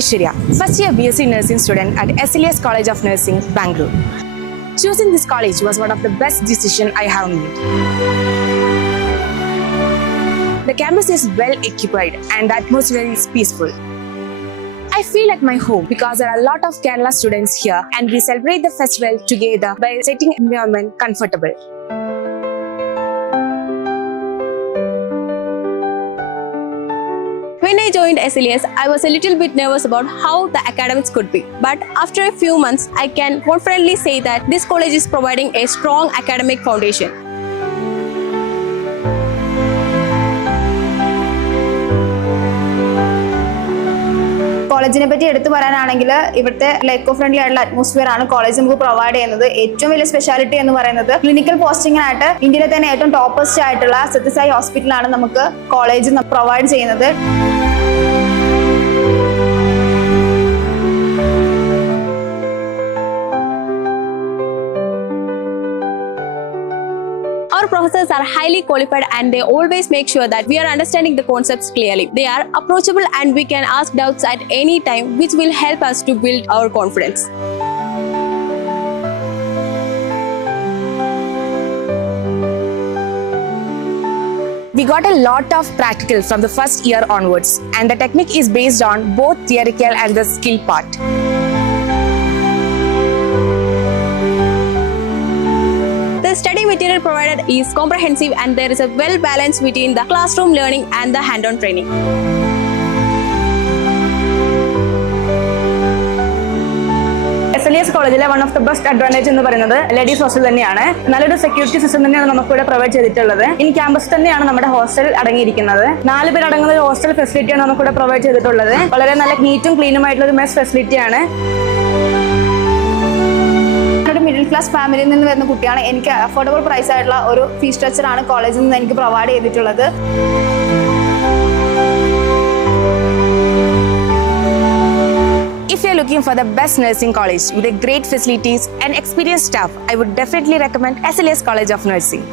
Aishwarya, first year BSc Nursing student at SLS College of Nursing, Bangalore. Choosing this college was one of the best decisions I have made. The campus is well equipped and the atmosphere is peaceful. I feel at my home because there are a lot of Kerala students here and we celebrate the festival together by setting environment comfortable. When I joined SLS, I was a little bit nervous about how the academics could be. But after a few months, I can confidently say that this college is providing a strong academic foundation. കോളേജിനെ പറ്റി എടുത്തു പറയാനാണെങ്കിൽ ഇവിടുത്തെ eco friendly ആയിട്ടുള്ള അറ്റ്മോസ്ഫിയർ ആണ് കോളേജ് നമുക്ക് പ്രൊവൈഡ് ചെയ്യുന്നത്. ഏറ്റവും വലിയ സ്പെഷ്യാലിറ്റി എന്ന് പറയുന്നത് ക്ലിനിക്കൽ പോസ്റ്റിംഗിനായിട്ട് ഇന്ത്യയിലെ തന്നെ ഏറ്റവും ടോപ്പസ്റ്റ് ആയിട്ടുള്ള സത്യസായി ഹോസ്പിറ്റലാണ് നമുക്ക് കോളേജ് പ്രൊവൈഡ് ചെയ്യുന്നത്. Our professors are highly qualified and they always make sure that we are understanding the concepts clearly. They are approachable and we can ask doubts at any time, which will help us to build our confidence. We got a lot of practical from the first year onwards, and the technique is based on both theoretical and the skill part. The study material provided is comprehensive and there is a well balance between the classroom learning and the hand-on training. SLS കോളേജിലെ one of the best advantage എന്ന് പറയുന്നത് ladies hostel തന്നെയാണ്. നല്ലൊരു security system തന്നെയാണ് നമുക്കിവിടെ പ്രൊവൈഡ് ചെയ്തിട്ടുള്ളത്. In campus തന്നെയാണ് നമ്മുടെ ഹോസ്റ്റൽ അടങ്ങിയിരിക്കുന്നത്. 4 പേർ അടങ്ങുന്ന ഒരു ഹോസ്റ്റൽ ഫെസിലിറ്റിയാണ് നമുക്കിവിടെ പ്രൊവൈഡ് ചെയ്തിട്ടുള്ളത്. വളരെ നല്ല നീറ്റും ക്ലീനും ആയിട്ടുള്ള ഒരു മെസ് ഫെസിലിറ്റിയാണ്. ഒരു മിഡിൽ ക്ലാസ് ഫാമിലിയിൽ നിന്ന് വരുന്ന കുട്ടിയാണ്. എനിക്ക് അഫോർഡബിൾ പ്രൈസ് ആയിട്ടുള്ള ഒരു ഫീസ് സ്ട്രക്ചർ ആണ് കോളേജിൽ നിന്ന് എനിക്ക് പ്രൊവൈഡ് ചെയ്തിട്ടുള്ളത്. If you're looking for the best nursing college with a great facilities and experienced staff, I would definitely recommend SLS College of Nursing.